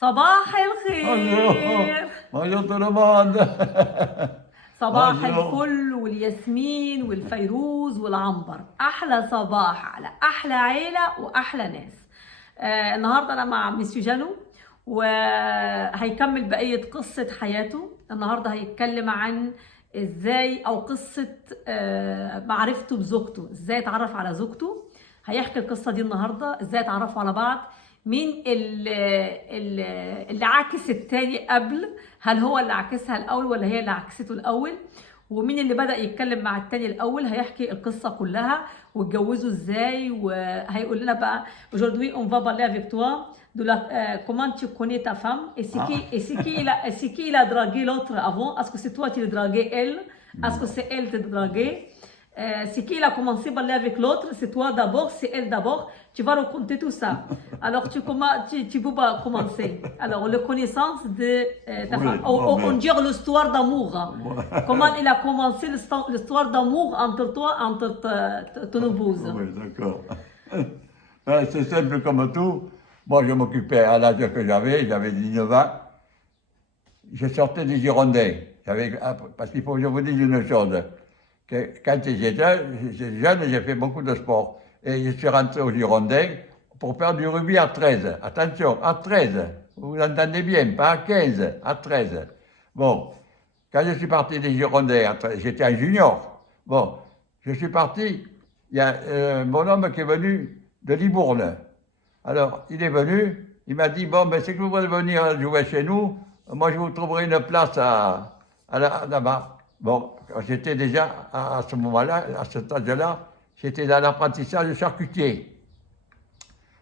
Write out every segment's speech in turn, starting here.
صباح Bonjour, الخير. bonjour tout le monde. صباح Bonjour. الفل والياسمين والفيروز والعنبر، احلى صباح على احلى عيله واحلى ناس. النهارده انا مع ميسيو جانو، وهيكمل بقيه قصه حياته. النهارده هيتكلم عن ازاي او قصه معرفته بزوجته، ازاي اتعرف على زوجته. هيحكي القصه دي النهارده، ازاي اتعرفوا على بعض، مين اللي عاكس التاني قبل، هل هو اللي عاكسها الاول ولا هي اللي عكسته الاول، ومين اللي بدأ يتكلم مع التاني الاول. هيحكي القصه كلها واتجوزوا ازاي، وهيقول لنا بقى aujourd'hui on va parler avec toi de la comment tu connais ta femme et c'est qui il a dragué l'autre avant, est-ce que c'est toi qui l'as dragué elle, est-ce que c'est elle qui t'a dragué. C'est qui il a commencé à parler avec l'autre, c'est toi d'abord, c'est elle d'abord. Tu vas raconter tout ça. Alors tu peux pas commencer. Alors la connaissance de ta Oui, femme. bon, On mais- dit l'histoire d'amour. Comment il a commencé l'histoire d'amour entre toi, entre ton épouse. Oui, d'accord. C'est simple comme tout. Moi, je m'occupais à l'âge que j'avais 19 ans. Je sortais des Girondins. Parce qu'il faut que je vous dise une chose. Que quand j'étais jeune, j'ai fait beaucoup de sport. Et je suis rentré aux Girondins pour faire du rugby à 13. Attention, à 13. Vous entendez bien, pas à 15, à 13. Bon, quand je suis parti des Girondins, j'étais un junior. Bon, je suis parti, il y a un bonhomme qui est venu de Libourne. Alors, il est venu, il m'a dit, bon, ben, c'est que vous voulez venir jouer chez nous, moi je vous trouverai une place là-bas. Bon, j'étais déjà, à ce moment-là, à cet âge-là, j'étais dans l'apprentissage de charcutier.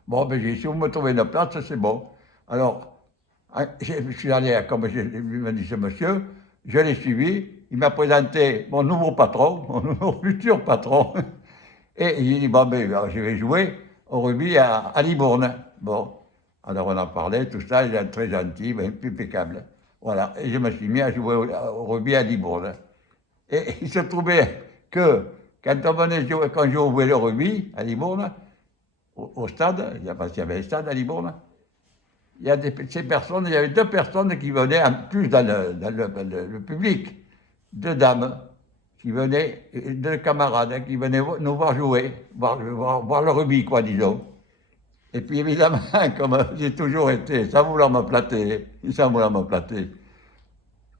Bon, ben, j'ai dit, si vous me trouvez une place, c'est bon. Alors, je suis allé, comme me dit ce monsieur, je l'ai suivi, il m'a présenté mon nouveau patron, mon nouveau futur patron, et il dit, bon, ben, je vais jouer au rugby à Libourne. Bon, alors on en parlait, tout ça, il est très gentil, ben, impeccable. Voilà, et je me suis mis à jouer au rugby à Libourne. Et il se trouvait que quand on venait jouer, quand je jouais le rugby à Libourne, au stade, parce qu'il y avait un stade à Libourne, il y a ces personnes, il y avait deux personnes qui venaient en plus dans le public, deux dames qui venaient, deux camarades qui venaient nous voir jouer, voir le rugby, quoi, disons. Et puis évidemment, comme j'ai toujours été, sans vouloir me flatter,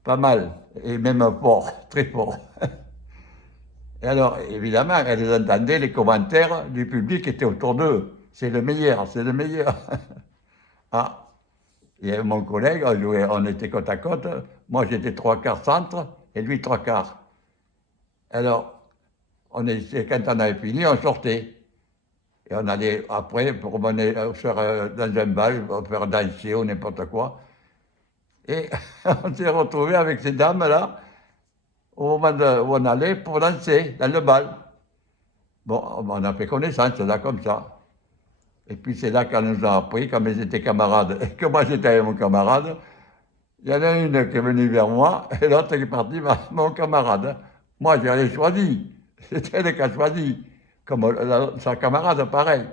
pas mal, et même fort, très fort. Et alors, évidemment, elles entendaient les commentaires du public qui étaient autour d'eux. C'est le meilleur, c'est le meilleur. Ah, et mon collègue, on était côte à côte. Moi, j'étais 3/4 centre et lui 3/4. Alors, quand on avait fini, on sortait. Et on allait après promener dans un bal, faire danser ou n'importe quoi. Et on s'est retrouvés avec ces dames-là au moment où on allait pour danser dans le bal. Bon, on a fait connaissance là comme ça. Et puis c'est là qu'on nous a appris, comme ils étaient camarades, et que moi j'étais avec mon camarade, il y en a une qui est venue vers moi, et l'autre qui est partie vers mon camarade. Moi j'avais choisi, c'est elle qui a choisi, comme sa camarade pareil.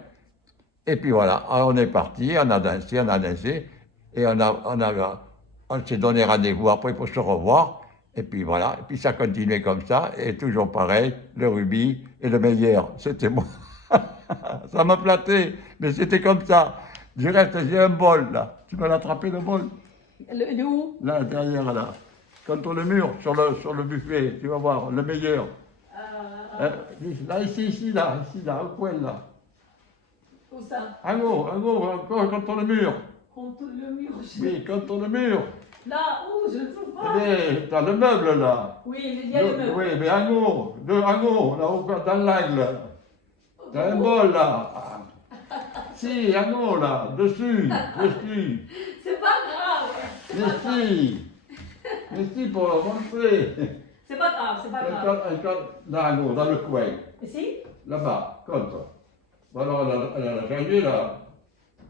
Et puis voilà, alors on est parti, on a dansé, et on s'est donné rendez-vous après pour se revoir. Et puis voilà, et puis ça continuait comme ça, et toujours pareil, le rugby et le meilleur, c'était moi. Ça m'a flatté, mais c'était comme ça. Du reste, j'ai un bol là. Tu peux l'attraper le bol? Le où? Là, derrière là. Contre le mur, sur le buffet, tu vas voir, le meilleur. Là, ici, là, au coin là. Où ça? En haut, encore contre le mur. Contre le mur. Oui, contre le mur. Là où? Je ne trouve pas. Mais t'as le meuble là. Oui, il y a le meuble. Oui, mais en haut, là-haut, dans l'angle. T'as un bol là. Si, en haut là, dessus. C'est pas grave. Mais si, pour le montrer. C'est pas grave, c'est pas grave. Là, en haut, dans le coin. Ici? Là-bas, contre. Bon, alors, elle a changé la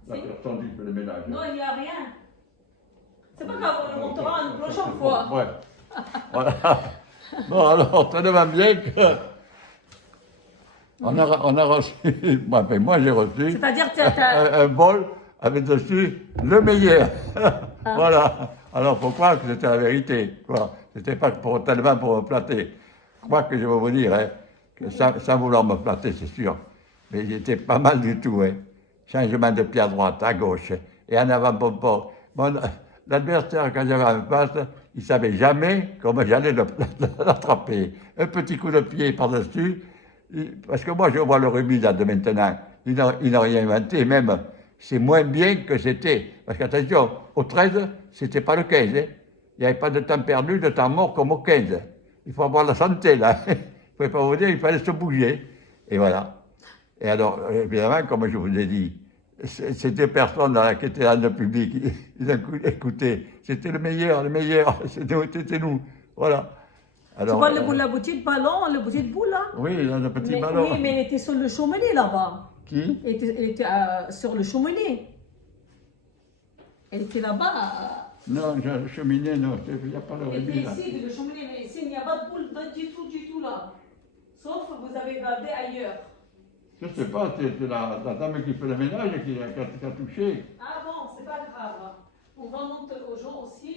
personne qui fait le ménage. Non, il n'y a rien. C'est pas grave, on le montera une prochaine fois. Ouais. Voilà. Bon, alors, tenez-moi bien que. On a reçu. Moi, j'ai reçu C'est-à-dire, t'as- un bol avec dessus le meilleur. Voilà. Alors, faut croire que c'était la vérité, quoi. C'était pas tellement pour me flatter. Je crois que je vais vous dire, hein, que sans vouloir me flatter, c'est sûr. Mais j'étais pas mal du tout, hein. Changement de pied à droite, à gauche, et en avant pompon. L'adversaire, quand j'avais en face, il ne savait jamais comment j'allais l'attraper. Un petit coup de pied par-dessus, parce que moi je vois le rugby là, de maintenant, ils n'ont rien inventé, même c'est moins bien que c'était. Parce qu'attention, au 13, c'était pas le 15. Hein. Il n'y avait pas de temps perdu, de temps mort comme au 15. Il faut avoir la santé là. Je ne pouvais pas vous dire, il fallait se bouger. Et voilà. Et alors, évidemment, comme je vous ai dit, ces deux personnes là, qui étaient dans le public, ils ont écouté. C'était le meilleur, c'était nous. Voilà. Alors, tu vois la petite ballon, le petit bout là? Oui, le petit ballon. Oui, mais il était sur le cheminée là-bas. Qui? Il était sur le cheminée. Elle était là-bas. Non, le cheminée, non, il n'y a pas le rugby. Elle était ici, le cheminée, mais ici, il n'y a pas de boule du tout là. Sauf que vous avez gardé ailleurs. Je ne sais pas, c'est la dame qui fait le ménage qui a touché. Ah bon, c'est pas grave. On va montrer aux gens aussi.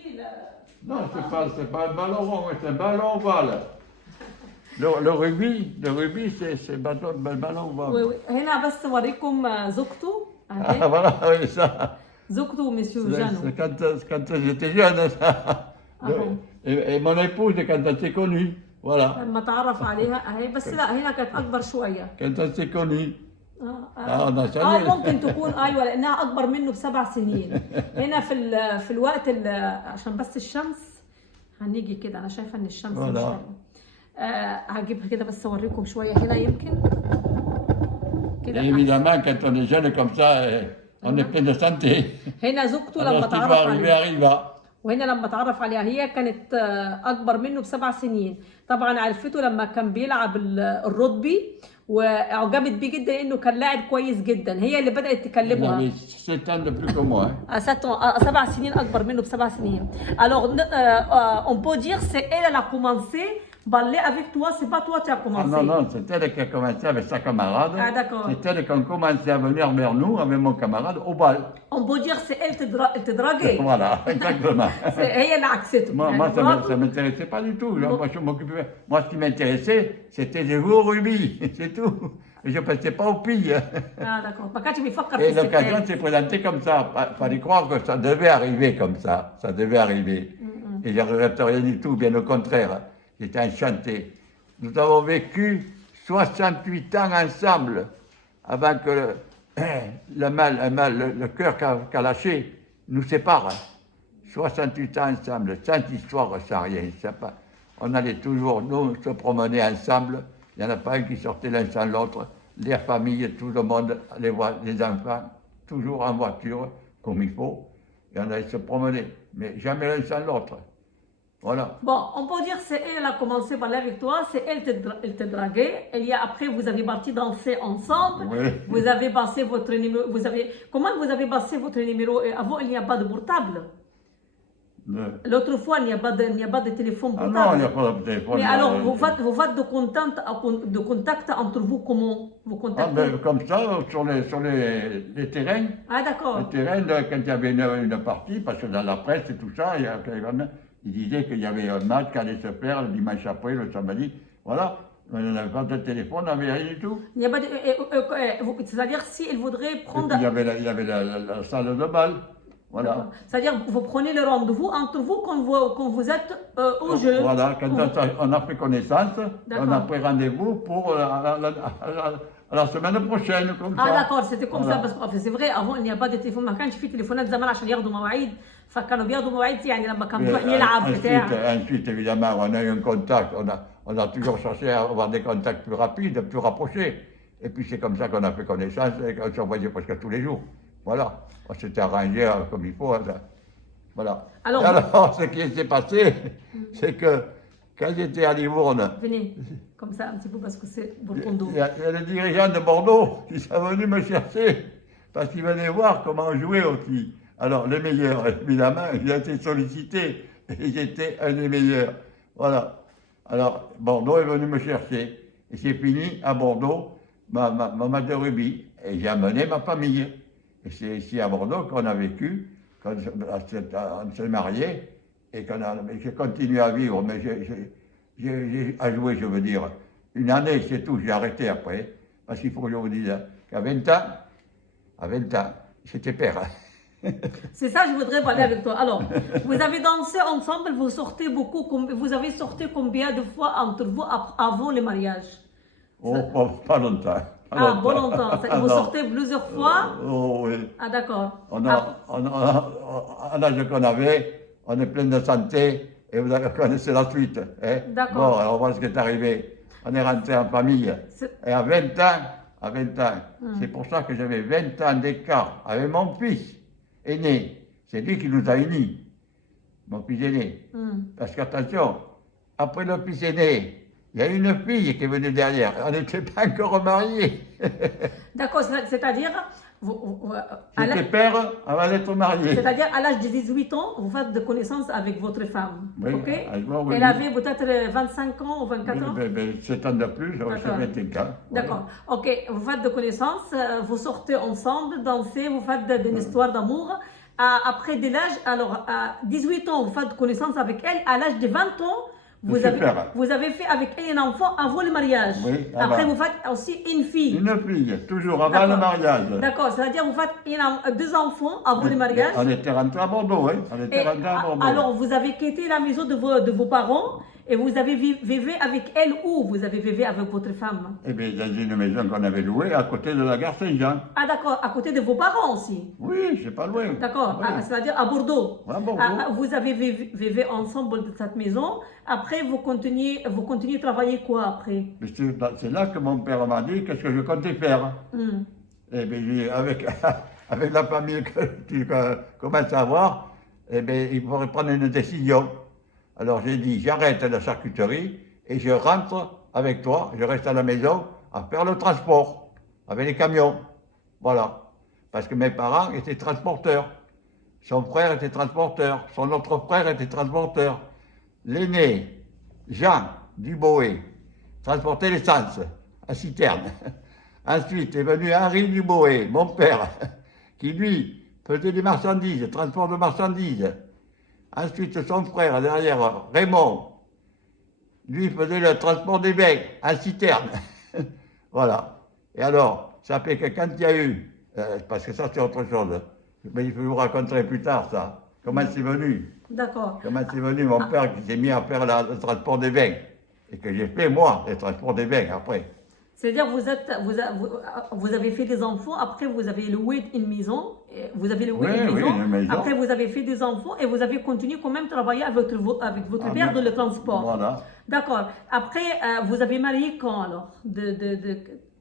Non, c'est pas un ballon rond, c'est un ballon ovale. Le rugby, c'est un ballon ovale. Oui, oui. هنا بس أوريكم زوجته. Ah voilà, oui, ça. زوجته monsieur Jeannot. C'est quand j'étais jeune, ça. Et mon épouse, quand elle s'est connue. Voilà. لما تعرف عليها اهي بس لا هنا كانت اكبر شويه. Quand elle s'est connue. ممكن تكون ايوه لانها اكبر منه ب7 سنين. هنا في الوقت عشان بس الشمس هنيجي كده انا شايفه ان الشمس مش حلوه. هجيبها كده بس اوريكم شويه هنا يمكن كده. Évidemment quand on est jeune comme ça, on est plein de santé. هنا زوجته لما تعرف عليها. وهنا لما تعرف عليها هي كانت اكبر منه ب7 سنين. طبعا عرفته لما كان بيلعب الرugby واعجبت بيه جدا لانه كان لاعب كويس جدا. هي اللي بدات تكلمها. 7 سنين اكبر منه ب7 سنين. Alors on peut dire c'est elle a commencé parler avec toi, c'est pas toi qui as commencé. Ah non, c'est elle qui a commencé avec sa camarade. Ah d'accord. C'est elle qui a commencé à venir vers nous avec mon camarade au bal. On peut dire c'est elle te draguait. Voilà, exactement. هي اللي عكسته. Moi ça ne m'intéressait pas du tout. Moi je m'occupais. Moi ce qui m'intéressait, c'était de jouer au rugby, c'est tout. Et je ne passais pas aux filles. Ah d'accord. ما كانش بيفكر في Et l'occasion s'est présentée comme ça. Il fallait croire que ça devait arriver comme ça. Ça devait arriver. Et je ne regrette rien du tout, bien au contraire. J'étais enchanté. Nous avons vécu 68 ans ensemble avant que le cœur qu'a lâché nous sépare. 68 ans ensemble, sans histoire, sans rien. On allait toujours, nous, se promener ensemble. Il n'y en a pas un qui sortait l'un sans l'autre. Les familles, tout le monde, les enfants, toujours en voiture, comme il faut. Et on allait se promener, mais jamais l'un sans l'autre. Voilà. Bon, on peut dire que c'est elle a commencé par parler avec toi, c'est elle te draguait, et après vous avez parti danser ensemble, oui. Vous avez passé votre numéro, comment vous avez passé votre numéro? Avant il n'y a pas de portable. L'autre fois il n'y a pas de téléphone portable. Ah non, il n'y a pas de téléphone. Mais alors vous faites de contact entre vous comment? Vous contactez? Comme ça, sur les terrains. Ah d'accord. Les terrains, quand il y avait une partie, parce que dans la presse et tout ça, il disait qu'il y avait un match qui allait se faire le dimanche après, le samedi. Voilà. On n'avait pas de téléphone, on n'avait rien du tout. C'est-à-dire s'il voudrait prendre... Il y avait la salle de bal. Voilà. C'est-à-dire vous prenez le rendez-vous entre vous quand vous êtes au jeu. Voilà, quand on a fait connaissance, on a pris rendez-vous pour la semaine prochaine, comme ça. Ah d'accord, c'était comme ça, parce que c'est vrai, avant il n'y a pas de téléphone, ما كانش في تليفونات زمان عشان ياخدوا مواعيد، فكانوا بياخدوا مواعيد يعني لما كان بيروح يلعب بتاع. Ensuite, évidemment, on a eu un contact, on a toujours cherché à avoir des contacts plus rapides, plus rapprochés. Et puis c'est comme ça qu'on a fait connaissance et qu'on s'envoyait presque tous les jours. Voilà, on s'était arrangé comme il faut. Voilà. Alors ce qui s'est passé, c'est que quand j'étais à Livourne, venez, comme ça un petit peu parce que c'est Bordeaux. Il y a le dirigeant de Bordeaux qui sont venus me chercher parce qu'il venait voir comment on jouait aussi. Alors les meilleurs, évidemment, j'ai été sollicité et j'étais un des meilleurs. Voilà. Alors Bordeaux est venu me chercher et j'ai fini à Bordeaux ma match de rugby et j'ai amené ma famille. Et c'est ici à Bordeaux qu'on a vécu, qu'on s'est marié et j'ai continué à vivre, mais à jouer, je veux dire. Une année, c'est tout, j'ai arrêté après. Parce qu'il faut que je vous dise qu'à 20 ans, j'étais père. C'est ça, je voudrais parler avec toi. Alors, vous avez dansé ensemble, vous sortez beaucoup, vous avez sorti combien de fois entre vous avant le mariage? Oh, pas longtemps. Ah, bon longtemps. Vous non. sortez plusieurs fois? Oh, oui. Ah, d'accord. À l'âge qu'on avait, on est plein de santé et vous connaissez la suite. Hein? D'accord. Bon, alors on voit ce qui est arrivé. On est rentré en famille. Et à 20 ans, c'est pour ça que j'avais 20 ans d'écart avec mon fils aîné. C'est lui qui nous a unis, mon fils aîné. Parce qu'attention, après le fils aîné, il y a une fille qui est venue derrière. On n'était pas encore mariés. D'accord, c'est-à-dire, j'étais père avant d'être marié. C'est-à-dire, à l'âge de 18 ans, vous faites de connaissances avec votre femme. Oui, ok? oui. Elle avait peut-être 25 ans ou 24 ans? 7 ans de plus, j'aurais 25 ans. D'accord. Ok, vous faites de connaissances, vous sortez ensemble, dansez, vous faites une histoire d'amour. Après de l'âge, alors à 18 ans, vous faites de connaissances avec elle. À l'âge de 20 ans, vous avez fait avec elle un enfant avant le mariage. Oui, après, vous faites aussi une fille. Une fille, toujours avant le mariage. D'accord, c'est-à-dire vous faites deux enfants avant le mariage. On était rentrés à Bordeaux, hein. On était rentrés à Bordeaux. Alors, vous avez quitté la maison de vos parents et vous avez vécu avec elle où vous avez vécu avec votre femme? Eh bien, dans une maison qu'on avait louée à côté de la gare Saint-Jean. Ah d'accord, à côté de vos parents aussi? Oui, c'est pas loin. D'accord, oui. C'est-à-dire à Bordeaux. À Bordeaux. Vous avez vécu ensemble de cette maison. Après, vous continuez à travailler quoi après? C'est là que mon père m'a dit qu'est-ce que je comptais faire. Eh bien, avec la famille que tu commences à avoir, eh bien, il faudrait prendre une décision. Alors j'ai dit, j'arrête la charcuterie et je rentre avec toi, je reste à la maison à faire le transport avec les camions. Voilà. Parce que mes parents étaient transporteurs. Son frère était transporteur, son autre frère était transporteur. L'aîné, Jean Duboé, transportait l'essence à citerne. Ensuite est venu Henri Duboé, mon père, qui lui faisait des marchandises, transport de marchandises. Ensuite, son frère derrière, Raymond, lui faisait le transport des bains en citerne. Voilà. Et alors, ça fait que quand il y a eu, parce que ça c'est autre chose, mais il faut vous raconter plus tard ça, comment c'est venu. D'accord. Comment c'est venu mon père qui s'est mis à faire le transport des bains. Et que j'ai fait moi, le transport des bains après. C'est-à-dire vous avez fait des enfants, après vous avez loué une maison, une maison. Après vous avez fait des enfants et vous avez continué quand même à travailler avec votre père dans le transport. Voilà. D'accord. Après, vous avez marié quand alors?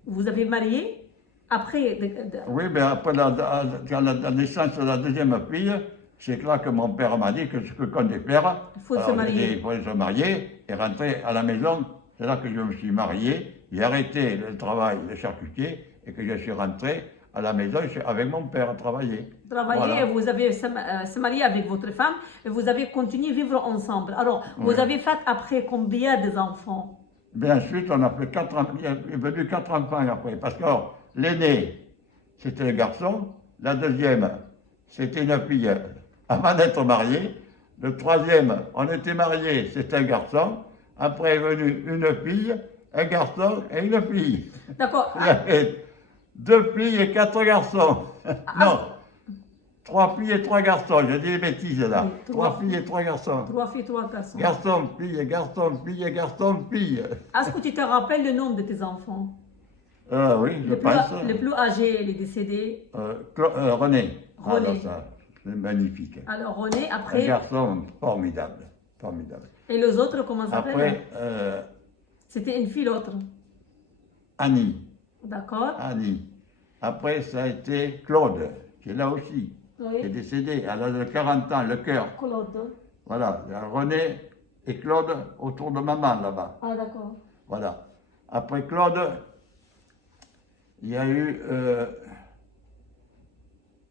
Vous avez marié après Oui, mais après la naissance de la deuxième fille, c'est là que mon père m'a dit que ce que comptait faire, il faut se marier. Il fallait se marier et rentrer à la maison. C'est là que je me suis marié. J'ai arrêté le travail de charcutier et que je suis rentré à la maison avec mon père à travailler. Voilà. Et vous avez se marié avec votre femme et vous avez continué à vivre ensemble. Alors, vous avez fait après combien d'enfants? Bien ensuite, on a fait 4 enfants. Il est venu 4 enfants après. Parce que l'aîné, c'était le garçon. La deuxième, c'était une fille avant d'être mariée. Le troisième, on était mariés, c'était un garçon. Après est venue une fille, un garçon et une fille. D'accord. Il y avait 2 filles et 4 garçons. Non, 3 filles et 3 garçons. J'ai dit des bêtises là. Oui, 3 filles et 3 garçons. 3 filles et 3 garçons. Garçon, fille, garçon, fille, garçon, fille. Est-ce que tu te rappelles le nom de tes enfants? Oui, je pense. Le plus âgé, il est décédé. René. René. Alors ça, c'est magnifique. Alors René, après. Un garçon formidable, formidable. Et les autres, comment ça s'appelle? Après. C'était une fille, l'autre. Annie. D'accord. Annie. Après, ça a été Claude, qui est là aussi, oui. qui est décédé à l'âge de 40 ans, le cœur. Claude. Voilà, il y a René et Claude autour de maman là-bas. Ah, d'accord. Voilà. Après Claude, il y a eu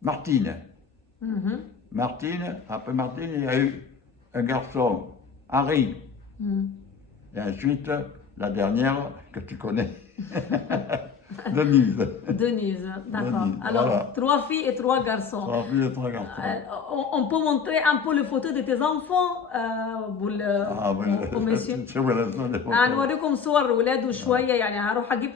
Martine. Martine, après Martine, il y a eu un garçon, Henri. Et ensuite, la dernière que tu connais. Denise. Denise, d'accord. Denise, Alors, voilà. 3 filles et 3 garçons. 3 filles et 3 garçons. On peut montrer un peu les photos de tes enfants monsieur. شوف الأسنان هنوريكم صور ولاده شويه يعني هروح اجيب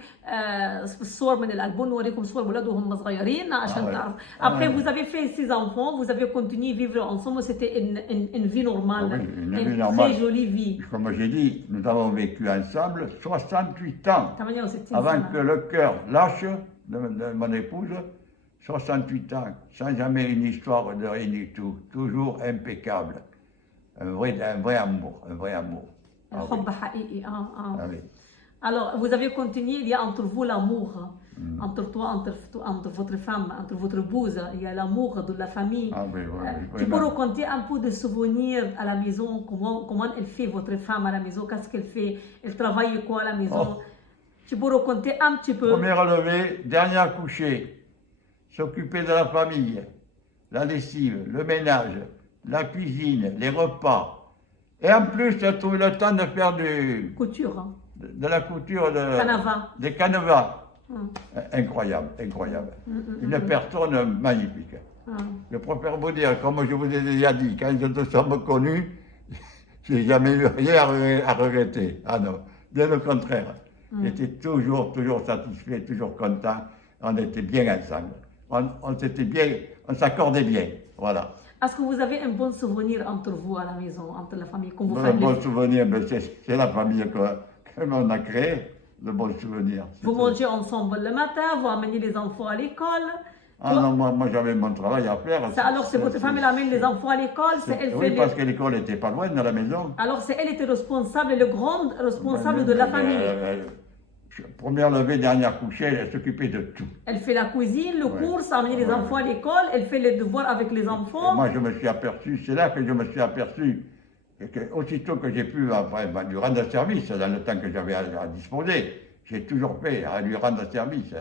الصور من الالبوم نوريكم صور ولاده وهم صغيرين عشان ouais. تعرفوا. Après vous avez fait 6 enfants, vous avez continué à vivre ensemble, c'était une vie normale, Oui, une vie une normale. très jolie vie. Comme j'ai dit, nous avons vécu ensemble 68 ans. 68 Avant سنة. que le cœur lâche de mon épouse, 68 ans, sans jamais une histoire de rien du tout, toujours impeccable. Un vrai amour, un vrai amour. Ah oui. الحب حقيقي Ah oui. Alors, vous avez continué, il y a entre vous l'amour, entre toi, entre votre femme, entre votre épouse, il y a l'amour de la famille. Ah oui, oui, Tu peux vraiment. raconter un peu de souvenirs à la maison, comment elle fait votre femme à la maison, qu'est-ce qu'elle fait, elle travaille quoi à la maison. Oh. Tu peux raconter un petit peu. Première levée, dernière couchée, s'occuper de la famille, la lessive, le ménage, la cuisine, les repas. Et en plus, tu as trouvé le temps de faire Couture, hein. de la couture Canevas. des canevas. Hum, Incroyable, incroyable. hum, Une personne magnifique. hum. Je préfère vous dire, comme je vous ai déjà dit, quand nous sommes connus, j'ai jamais eu rien à regretter. Ah non, bien au contraire. J'étais toujours satisfait, toujours content. On était bien ensemble. On s'accordait bien. Voilà. Est-ce que vous avez un bon souvenir entre vous à la maison, entre la famille, quand vous Un faites bon souvenir, mais c'est la famille qu'on a créée, le bon souvenir. Vous mangez ensemble le matin, vous amenez les enfants à l'école. Ah non, moi j'avais mon travail à faire. Alors c'est votre femme, elle amène les enfants à l'école, c'est elle Oui, fait parce que l'école n'était pas loin de la maison. Alors c'est elle était responsable, le grand responsable de la famille. Première levée, dernière couchée, elle s'occupait de tout. Elle fait la cuisine, le Ouais. course, amener les Ouais. enfants à l'école, elle fait les devoirs avec les Et enfants. moi, je me suis aperçu, c'est là que je me suis aperçu, que aussitôt que j'ai pu lui rendre service, dans le temps que j'avais à disposer, j'ai toujours fait à lui rendre service.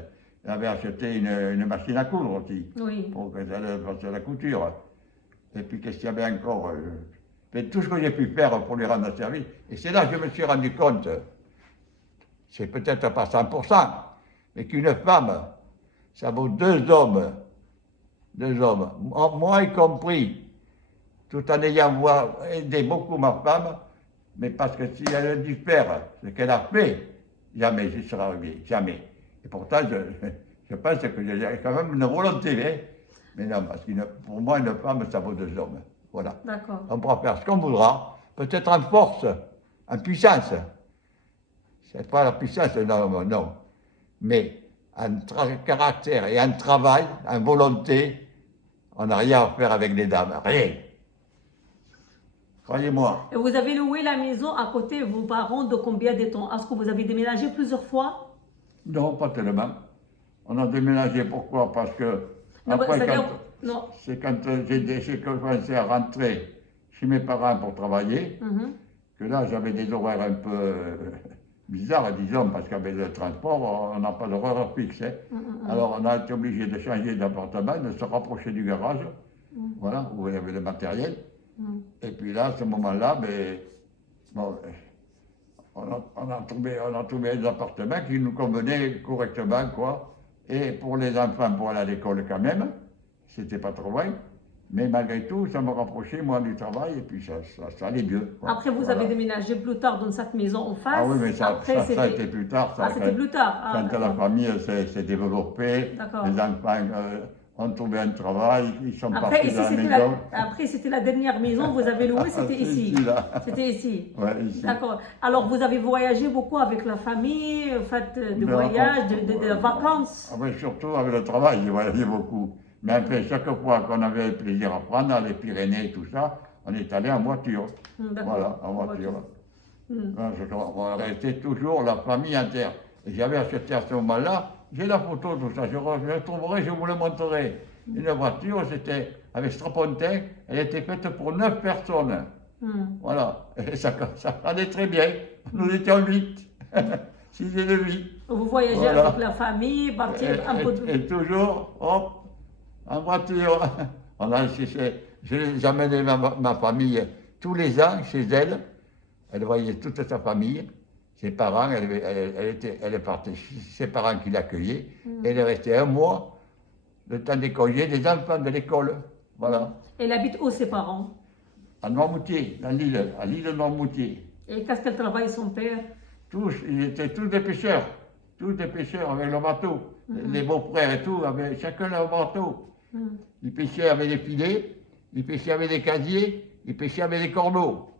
J'avais acheté une machine à coudre aussi, Oui. pour que j'allais passer la couture. Et puis, qu'est-ce qu'il y avait encore fait tout ce que j'ai pu faire pour lui rendre service. Et c'est là que je me suis rendu compte, c'est peut-être pas 100%, mais qu'une femme, ça vaut 2 hommes. 2 hommes, moi y compris, tout en ayant aidé beaucoup ma femme, mais parce que si elle diffère ce qu'elle a fait, jamais je serai arrivé, jamais. Et pourtant, je pense que j'ai quand même une volonté, hein. Mais non, parce que pour moi, une femme, ça vaut 2 hommes. Voilà. D'accord. On pourra faire ce qu'on voudra, peut-être en force, en puissance. C'est pas la puissance d'un homme, non. Mais en caractère et en travail, en volonté, on n'a rien à faire avec les dames, rien. Croyez-moi. Et vous avez loué la maison à côté de vos parents de combien de temps? Est-ce que vous avez déménagé plusieurs fois? Non, pas tellement. On a déménagé, pourquoi? Parce que Non, après, c'est-à-dire- non. c'est quand j'ai commencé à rentrer chez mes parents pour travailler, Mhm. que là j'avais des horaires un peu bizarres, disons, parce qu'avec le transport, on n'a pas d'horaire fixe. Hein. Alors on a été obligé de changer d'appartement, de se rapprocher du garage, voilà, où il y avait le matériel. Et puis là, à ce moment-là, ben, bon, on a trouvé des appartements qui nous convenaient correctement, quoi. Et pour les enfants, pour aller à l'école quand même, c'était pas trop loin. Mais malgré tout, ça me rapprochait, moi, du travail, et puis ça allait mieux. Quoi. Après, vous Voilà. avez déménagé plus tard dans cette maison en face. Ah oui, mais Après, ça a été plus tard. Ça, Ah, c'était plus tard. Ah, quand la d'accord. famille s'est développée, D'accord. les enfants ont trouvé un travail, ils sont Après, partis ici, dans la c'était maison. Après, c'était la dernière maison, vous avez loué, c'était C'est ici. ici, là. C'était ici. Ouais, ici. D'accord. Alors, vous avez voyagé beaucoup avec la famille, faites des Mais voyages, encore- de vacances. Ah oui, surtout avec le travail, j'ai voyagé beaucoup. Mais après, chaque fois qu'on avait plaisir à prendre, dans les Pyrénées et tout ça, on est allé en voiture. D'accord. Voilà, en voiture. Hmm. On restait toujours la famille entière. Et j'avais acheté à ce moment-là, j'ai la photo, tout ça, je la trouverai, je vous le montrerai. Une voiture, c'était avec strapontin, elle était faite pour 9 personnes. Hmm. Voilà, et ça allait très bien. Nous étions 8, 6 et demi. Vous voyagez Voilà. avec la famille, partir un peu de... Et toujours, hop, en voiture. J'amenais ma famille tous les ans chez elle. Elle voyait toute sa famille. Ses parents, elle est partie, ses parents qui l'accueillaient. Elle est restée un mois, le temps des congés des enfants de l'école. Voilà. Elle habite où ses parents? À Noirmoutier, à l'île de Noirmoutier. Et qu'est-ce qu'elle travaille son père? Tous, ils étaient tous des pêcheurs avec le bateau. Les beaux-frères et tout, avaient chacun leur bateau. Ils pêchaient avec des filets, ils pêchaient avec des casiers, ils pêchaient avec des cordeaux.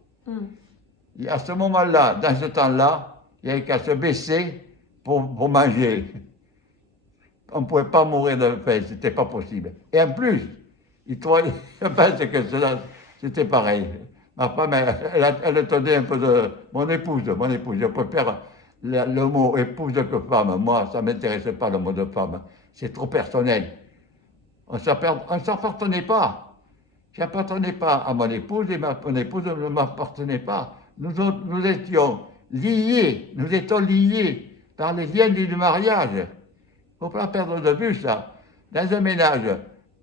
Et à ce moment-là, dans ce temps-là, il n'y avait qu'à se baisser pour manger. On ne pouvait pas mourir de faim, ce n'était pas possible. Et en plus, je pense que c'était pareil. Ma femme, elle tenait un peu de... Mon épouse, je préfère le mot épouse que femme. Moi, ça ne m'intéresse pas le mot de femme. C'est trop personnel. On ne s'appartenait pas. Je n'appartenais pas à mon épouse et mon épouse ne m'appartenait pas. Nous étions liés, par les liens du mariage. Il ne faut pas perdre de vue ça. Dans un ménage,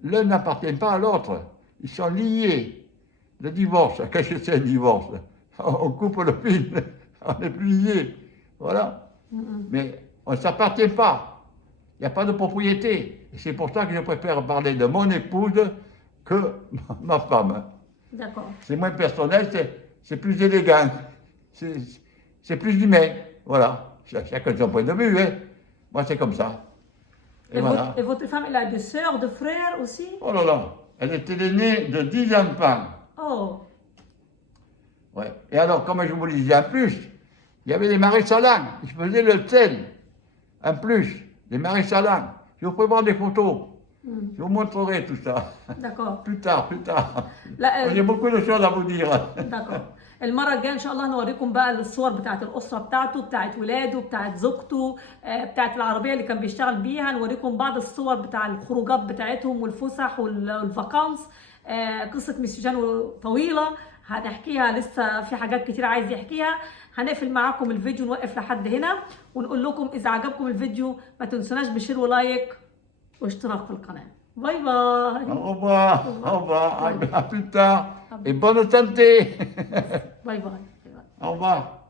l'un n'appartient pas à l'autre. Ils sont liés. Le divorce, qu'est-ce que c'est un divorce? On coupe le fil, on est plus liés. Voilà. Mais on ne s'appartient pas. Il n'y a pas de propriété. Et c'est pour ça que je préfère parler de mon épouse que ma femme. D'accord. C'est moins personnel, c'est plus élégant, c'est plus humain. Voilà. Chacun son point de vue. Hein. Moi, c'est comme ça. Et voilà. Et votre femme, elle a des sœurs, des frères aussi? Oh là là, elle était l'aînée de 10 enfants. Oh. Ouais. Et alors, comme je vous le disais en plus, il y avait des marais salants. Ils faisaient le sel. En plus, des marais salants. Je vous ferai voir des photos. Je vous montrerai tout ça. D'accord. plus tard. لا J'ai beaucoup de choses à vous dire. دكتور المرة الجاية إن شاء الله نوريكم بقى الصور بتاعت الأسرة بتاعته، بتاعت ولاده، بتاعت زوجته، بتاعت العربية اللي كان بيشتغل بيها. نوريكم بعض الصور بتاع الخروجات بتاعتهم والفسح والفاكانس. قصة ميسيجانو طويلة هنحكيها، لسه في حاجات كتير عايز يحكيها. هنقفل معاكم الفيديو، نوقف لحد هنا ونقول لكم إذا عجبكم الفيديو ما تنسوناش بشير ولايك واشتراك في القناة. باي باي. Au revoir, à plus tard. Et bonne santé. باي باي. Au revoir.